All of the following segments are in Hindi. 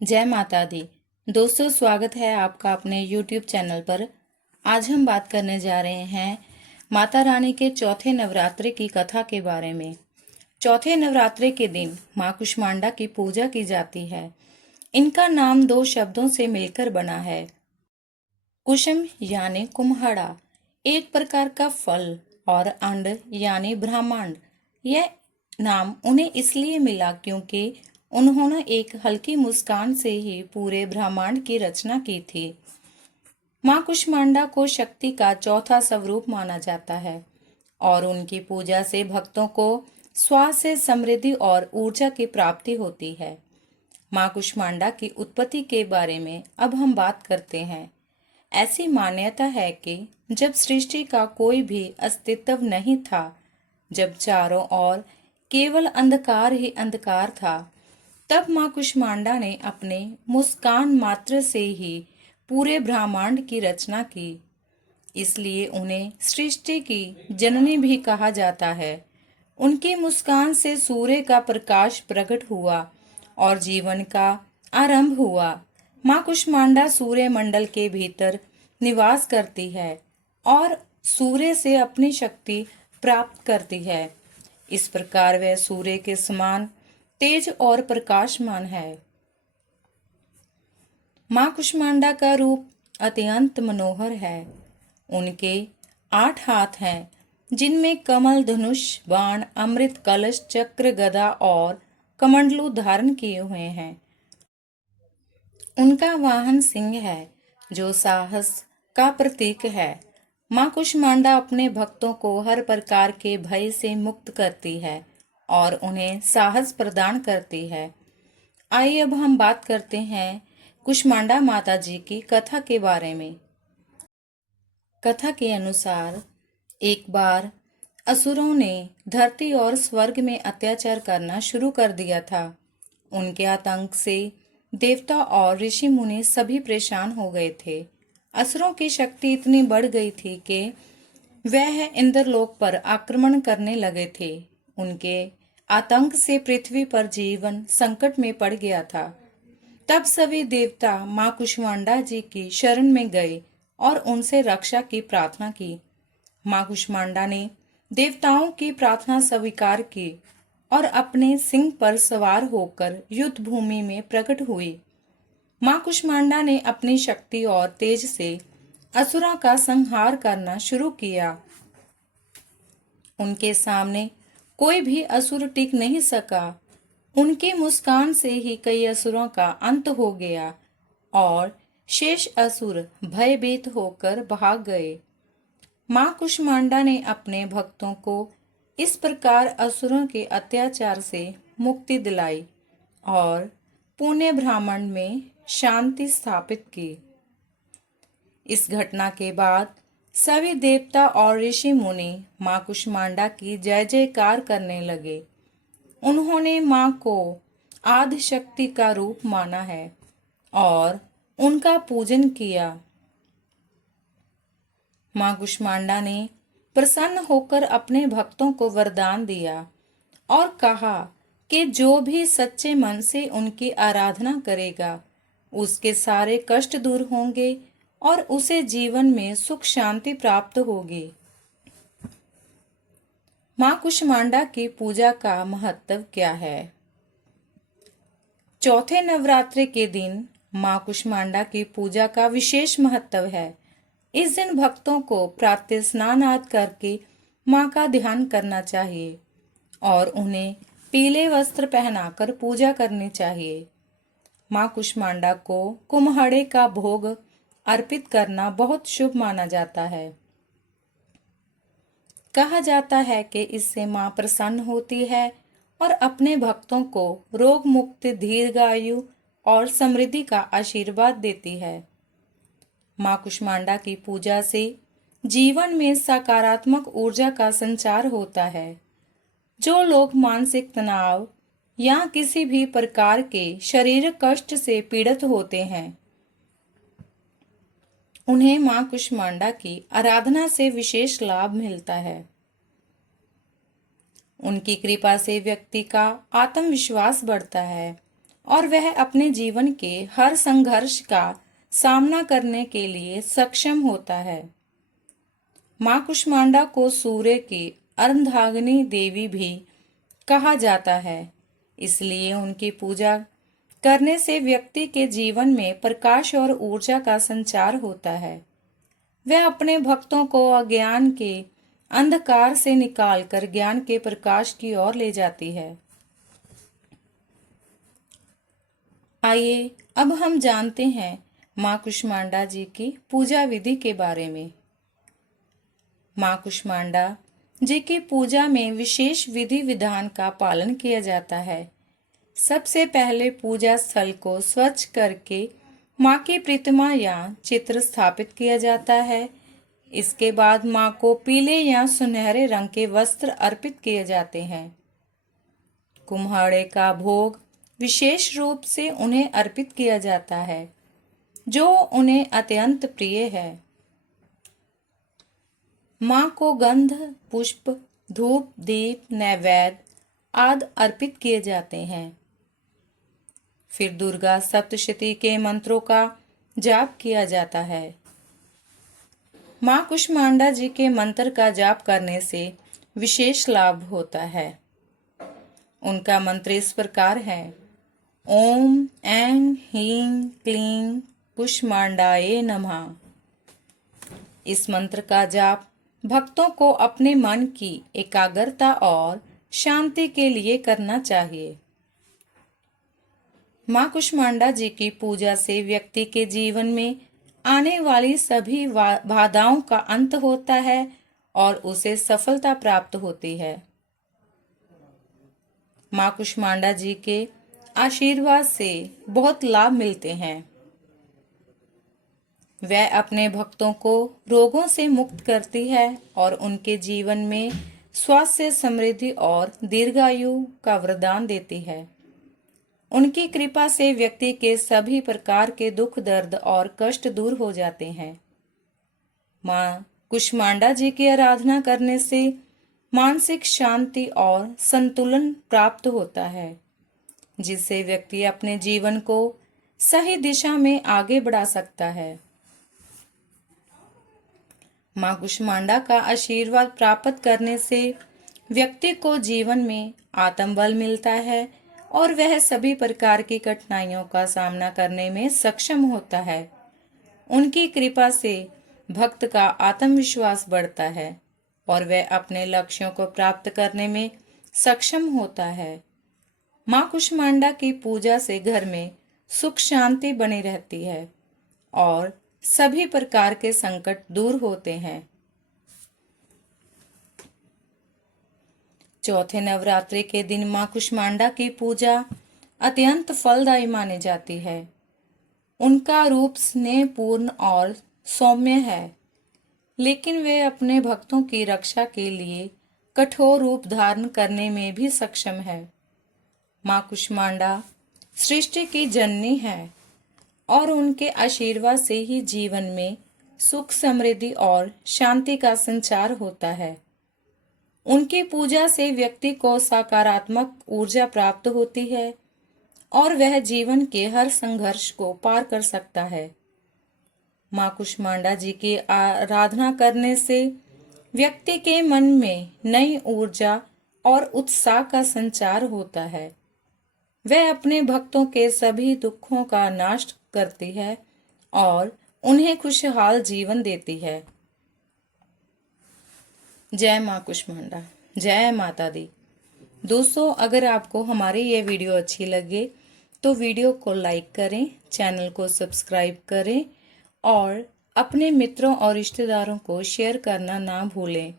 जय माता दी। दोस्तों, स्वागत है आपका अपने YouTube चैनल पर। आज हम बात करने जा रहे हैं माता रानी के चौथे नवरात्रि की कथा के बारे में। चौथे नवरात्रि के दिन माँ कुष्मांडा की पूजा की जाती है। इनका नाम दो शब्दों से मिलकर बना है। कुसुम यानी कुम्हाड़ा, एक प्रकार का फल, और अंड यानी ब्रह्मांड। यह नाम उन्हें इसलिए मिला क्योंकि उन्होंने एक हल्की मुस्कान से ही पूरे ब्रह्मांड की रचना की थी। माँ कुष्मांडा को शक्ति का चौथा स्वरूप माना जाता है और उनकी पूजा से भक्तों को स्वास्थ्य, समृद्धि और ऊर्जा की प्राप्ति होती है। माँ कुष्मांडा की उत्पत्ति के बारे में अब हम बात करते हैं। ऐसी मान्यता है कि जब सृष्टि का कोई भी अस्तित्व नहीं था, जब चारों ओर केवल अंधकार ही अंधकार था, तब माँ कुष्मांडा ने अपने मुस्कान मात्र से ही पूरे ब्रह्मांड की रचना की। इसलिए उन्हें सृष्टि की जननी भी कहा जाता है। उनकी मुस्कान से सूर्य का प्रकाश प्रकट हुआ और जीवन का आरंभ हुआ। माँ कुष्मांडा सूर्य मंडल के भीतर निवास करती है और सूर्य से अपनी शक्ति प्राप्त करती है। इस प्रकार वह सूर्य के समान तेज और प्रकाशमान है। माँ कुष्मांडा का रूप अत्यंत मनोहर है। उनके 8 हाथ हैं, जिनमें कमल, धनुष, बाण, अमृत कलश, चक्र, गदा और कमंडलू धारण किए हुए हैं। उनका वाहन सिंह है, जो साहस का प्रतीक है। माँ कुष्मांडा अपने भक्तों को हर प्रकार के भय से मुक्त करती है और उन्हें साहस प्रदान करती है। आइए अब हम बात करते हैं कुष्मांडा माता जी की कथा के बारे में। कथा के अनुसार एक बार असुरों ने धरती और स्वर्ग में अत्याचार करना शुरू कर दिया था। उनके आतंक से देवता और ऋषि मुनि सभी परेशान हो गए थे। असुरों की शक्ति इतनी बढ़ गई थी कि वह इंद्रलोक पर आक्रमण करने लगे थे। उनके आतंक से पृथ्वी पर जीवन संकट में पड़ गया था। तब सभी देवता माँ कुष्मांडा जी की शरण में गए और उनसे रक्षा की प्रार्थना की। माँ कुष्मांडा ने देवताओं की प्रार्थना स्वीकार की और अपने सिंह पर सवार होकर युद्ध भूमि में प्रकट हुई। माँ कुष्मांडा ने अपनी शक्ति और तेज से असुरों का संहार करना शुरू किया। उनके सामने कोई भी असुर टिक नहीं सका। उनकी मुस्कान से ही कई असुरों का अंत हो गया और शेष असुर भयभीत होकर भाग गए। माँ कुष्मांडा ने अपने भक्तों को इस प्रकार असुरों के अत्याचार से मुक्ति दिलाई और पुण्य ब्रह्मांड में शांति स्थापित की। इस घटना के बाद सभी देवता और ऋषि मुनि माँ कुष्मांडा की जय जयकार करने लगे। उन्होंने माँ को आदि शक्ति का रूप माना है और उनका पूजन किया। माँ कुष्मांडा ने प्रसन्न होकर अपने भक्तों को वरदान दिया और कहा कि जो भी सच्चे मन से उनकी आराधना करेगा, उसके सारे कष्ट दूर होंगे और उसे जीवन में सुख शांति प्राप्त होगी। माँ कुष्मांडा की पूजा का महत्व क्या है? चौथे नवरात्रि के दिन माँ कुष्मांडा की पूजा का विशेष महत्व है। इस दिन भक्तों को प्रातः स्नान आदि करके माँ का ध्यान करना चाहिए और उन्हें पीले वस्त्र पहनाकर पूजा करनी चाहिए। माँ कुष्मांडा को कुम्हाड़े का भोग अर्पित करना बहुत शुभ माना जाता है। कहा जाता है कि इससे माँ प्रसन्न होती है और अपने भक्तों को रोग मुक्त, दीर्घायु और समृद्धि का आशीर्वाद देती है। माँ कुष्मांडा की पूजा से जीवन में सकारात्मक ऊर्जा का संचार होता है। जो लोग मानसिक तनाव या किसी भी प्रकार के शारीरिक कष्ट से पीड़ित होते हैं, उन्हें माँ कुष्मांडा की आराधना से विशेष लाभ मिलता है। उनकी कृपा से व्यक्ति का आत्मविश्वास बढ़ता है और वह अपने जीवन के हर संघर्ष का सामना करने के लिए सक्षम होता है। माँ कुष्मांडा को सूर्य की अर्धनागिनी देवी भी कहा जाता है, इसलिए उनकी पूजा करने से व्यक्ति के जीवन में प्रकाश और ऊर्जा का संचार होता है। वह अपने भक्तों को अज्ञान के अंधकार से निकालकर ज्ञान के प्रकाश की ओर ले जाती है। आइए अब हम जानते हैं माँ कुष्मांडा जी की पूजा विधि के बारे में। माँ कुष्मांडा जी की पूजा में विशेष विधि विधान का पालन किया जाता है। सबसे पहले पूजा स्थल को स्वच्छ करके माँ की प्रतिमा या चित्र स्थापित किया जाता है। इसके बाद माँ को पीले या सुनहरे रंग के वस्त्र अर्पित किए जाते हैं। कुम्हाड़े का भोग विशेष रूप से उन्हें अर्पित किया जाता है, जो उन्हें अत्यंत प्रिय है। माँ को गंध, पुष्प, धूप, दीप, नैवेद्य आदि अर्पित किए जाते हैं। फिर दुर्गा सप्तशती के मंत्रों का जाप किया जाता है। माँ कुष्मांडा जी के मंत्र का जाप करने से विशेष लाभ होता है। उनका मंत्र इस प्रकार है: ओम ऐं ह्रीं क्लीं कुष्मांडाये नमः। इस मंत्र का जाप भक्तों को अपने मन की एकाग्रता और शांति के लिए करना चाहिए। माँ कुष्मांडा जी की पूजा से व्यक्ति के जीवन में आने वाली सभी बाधाओं का अंत होता है और उसे सफलता प्राप्त होती है। माँ कुष्मांडा जी के आशीर्वाद से बहुत लाभ मिलते हैं। वह अपने भक्तों को रोगों से मुक्त करती है और उनके जीवन में स्वास्थ्य, समृद्धि और दीर्घायु का वरदान देती है। उनकी कृपा से व्यक्ति के सभी प्रकार के दुख, दर्द और कष्ट दूर हो जाते हैं। माँ कुष्मांडा जी की आराधना करने से मानसिक शांति और संतुलन प्राप्त होता है, जिससे व्यक्ति अपने जीवन को सही दिशा में आगे बढ़ा सकता है। माँ कुष्मांडा का आशीर्वाद प्राप्त करने से व्यक्ति को जीवन में आत्मबल मिलता है और वह सभी प्रकार की कठिनाइयों का सामना करने में सक्षम होता है। उनकी कृपा से भक्त का आत्मविश्वास बढ़ता है और वह अपने लक्ष्यों को प्राप्त करने में सक्षम होता है। माँ कुष्मांडा की पूजा से घर में सुख शांति बनी रहती है और सभी प्रकार के संकट दूर होते हैं। चौथे नवरात्रि के दिन माँ कुष्मांडा की पूजा अत्यंत फलदायी मानी जाती है। उनका रूप स्नेहपूर्ण और सौम्य है, लेकिन वे अपने भक्तों की रक्षा के लिए कठोर रूप धारण करने में भी सक्षम है। माँ कुष्मांडा सृष्टि की जननी है और उनके आशीर्वाद से ही जीवन में सुख, समृद्धि और शांति का संचार होता है। उनकी पूजा से व्यक्ति को सकारात्मक ऊर्जा प्राप्त होती है और वह जीवन के हर संघर्ष को पार कर सकता है। माँ कुष्मांडा जी की आराधना करने से व्यक्ति के मन में नई ऊर्जा और उत्साह का संचार होता है। वह अपने भक्तों के सभी दुखों का नाश करती है और उन्हें खुशहाल जीवन देती है। जय माँ कुष्मांडा, जय माता दी। दोस्तों, अगर आपको हमारी ये वीडियो अच्छी लगे तो वीडियो को लाइक करें, चैनल को सब्सक्राइब करें और अपने मित्रों और रिश्तेदारों को शेयर करना ना भूलें।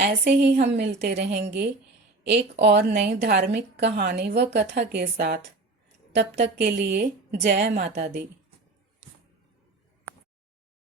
ऐसे ही हम मिलते रहेंगे एक और नई धार्मिक कहानी व कथा के साथ। तब तक के लिए जय माता दी।